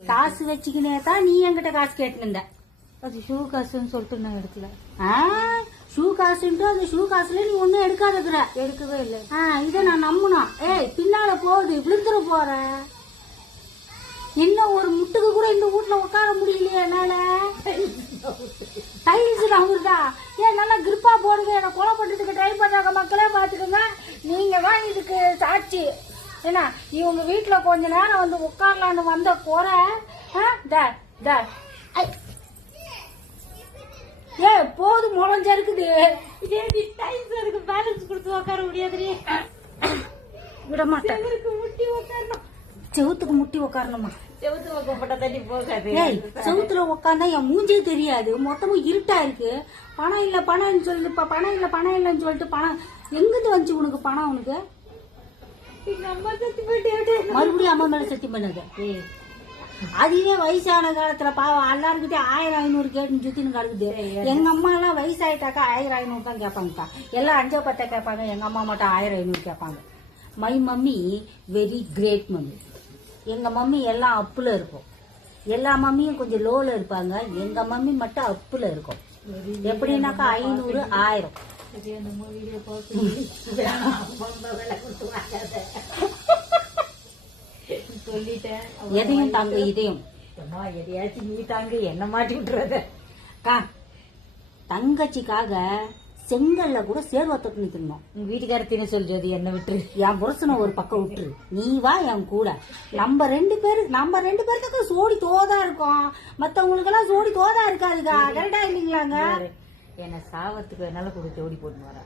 காசு வச்சுக்கினே தான் நீ என்கிட்ட காசு கேட்டுருந்த. அது ஷூ காசுன்னு சொல்லிட்டு நான் எடுக்கல. ஷூ காசுன்ட்டு அந்த ஷூ காசுல நீ ஒன்னும் எடுக்காதக்குற. எடுக்கவே இல்லை. இதை நான் நம்பணும். பின்னால போகுது, விழுந்துட போற. இன்னும் ஒரு முட்டுக்கு கூட இந்த வீட்டுல உட்கார முடியலையே என்னால. டைல்ஸ் நம்புறதா? நல்லா கிரிப்பா போடுங்க. என்ன கொலை பண்றதுக்கு ட்ரை பண்றாங்க மக்களே, பாத்துக்கோங்க. நீங்க தான் இதுக்கு சாட்சி. ஏன்னா இவங்க வீட்டுல கொஞ்ச நேரம் வந்து உட்காரலான்னு வந்த குறை. போதும் முளைஞ்சா இருக்குது. பேலன்ஸ் கொடுத்து உட்கார முடியாது. விட மாட்டேன். முட்டி உட்காரணும். செவுத்துக்கு முட்டி உட்காரணுமா? செவுத்து வைக்கப்பட்ட தண்ணி போகாது. செவுத்துல உட்காந்தா என் மூஞ்சே தெரியாது. மொத்தமும் இருட்டா இருக்கு. பணம் இல்ல பணம்னு சொல்லி பணம் இல்லன்னு சொல்லிட்டு பணம் எங்கிருந்து வந்துச்சு உனக்கு பணம்? உனக்கு மறுபடியும் அம்மா மேல சத்தியம் பண்ணது. அதுவே வயசான காலத்துல பாவம் எல்லாருக்கிட்டே 1000-500 கேட்டுன்னு சுத்தின்னு கிடக்குது. எங்க அம்மா எல்லாம் வயசாயிட்டாக்கா 1000-500 தான் கேட்பாங்கக்கா. எல்லாம் 5-10 கேட்பாங்க. எங்க அம்மா மட்டும் 1000-500 கேட்பாங்க. My mummy very great mummy. எங்க மம்மி எல்லாம் அப்புல இருக்கும். எல்லா மம்மியும் கொஞ்சம் லோல இருப்பாங்க. எங்க மம்மி மட்டும் அப்புல இருக்கும். எப்படின்னாக்கா 500 1000. சொல்லிட்டேன். எதையும் தாங்க இதையும். எதையாச்சும் நீ தாங்க, என்ன மாட்டி விட்டுறத. தங்கச்சிக்காக செங்கல்ல கூட சேர்வத்தட்டு நிக்கணும். உங்க வீட்டுக்காரத்தின சொல்றது என்ன விட்டுரு. என் புருஷனை ஒரு பக்கம் விட்டுரு. நீ வா என் கூட. நம்ம ரெண்டு பேருக்கு சோடி தோதா இருக்கும். மத்தவங்களுக்கு எல்லாம் சோடி தோதா இருக்காதுக்கா. கரெக்டா இல்லீங்களாங்க? என்ன சாவத்துக்கு என்னால கூட ஜோடி போட்டு வர.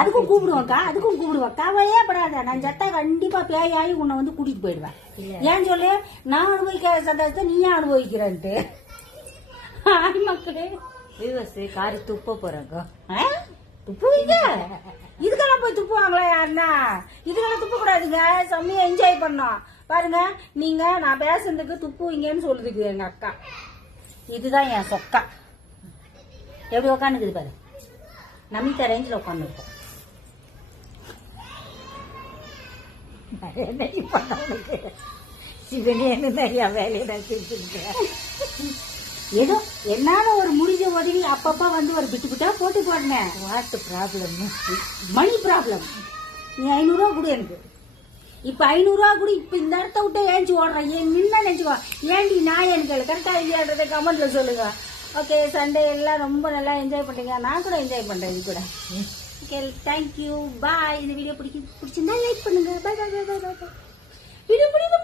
அதுக்கும் கூப்பிடுவேன். கவலையே படாத. நான் ஜட்டா கண்டிப்பா பேயாயி உன்னை வந்து கூட்டிட்டு போயிடுவேன். ஏன் சொல்லு, நான் அனுபவிக்கிற சந்தோஷத்தை நீயே அனுபவிக்கிறேன்ட்டு. மக்களே காரி துப்ப போறாங்க. துப்புவீங்க? இதுக்கெல்லாம் போய் துப்புவாங்களா யாருன்னா? இதுக்கெல்லாம் துப்ப கூடாதுங்க. செம்மையா என்ஜாய் பண்ணோம். பாருங்க, நீங்க நான் பேசுறதுக்கு துப்புவீங்கன்னு சொல்லுதுக்கு எங்க அக்கா. இதுதான் என் சொக்கா. எப்படி உக்காந்துக்குது பாரு. நமிதா ரேஞ்சில் உட்காந்துருக்கோம். சிவனேன்னு நிறைய வேலையை நான் செஞ்சிருக்கேன். ஏதோ என்னால ஒரு முடிஞ்ச உதவி அப்பப்ப வந்து ஒரு பிட்டு போட்டு போடுனேன். What problem? Money problem. நீ 500 ரூபா கொடு எனக்கு. இப்ப 500 ரூபா கூட. இப்ப இந்த இடத்த விட்டு ஏஞ்சி ஓடுறேன். நின்னா நினைச்சுக்கோ. ஏண்டி நான் எனக்கு கரெக்டா இல்லையான்றதை கமெண்ட்ல சொல்லுங்க. ஓகே, சண்டே எல்லாம் ரொம்ப நல்லா என்ஜாய் பண்றீங்க. நான் கூட என்ஜாய் பண்றேன் இது கூட. ஓகே, தேங்க்யூ, பாய். இந்த வீடியோ பிடிச்சிருந்தா லைக் பண்ணுங்க. பாய். வீடியோ பிடிக்கும்